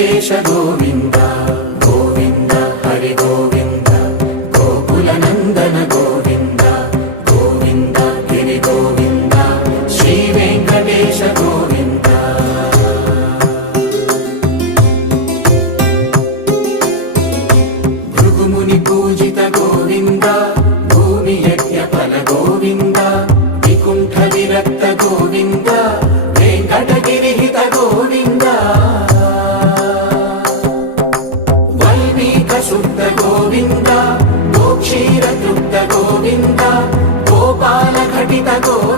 వెంకటేశ గోవింద గోవింద హరి గోవింద గోకుల నందన గోవింద గోవింద గిరి గోవింద శ్రీ వెంకటేశ గోవింద భృగుముని పూజిత గోవింద భూమి యజ్ఞ ఫల గోవింద వికుంఠ విరక్త గోవింద వెంకటగిరిహిత గోవింద వల్మీక శుద్ధ గోవింద గోక్షీర తృప్త గోవింద గోపాల ఘటిత గోవింద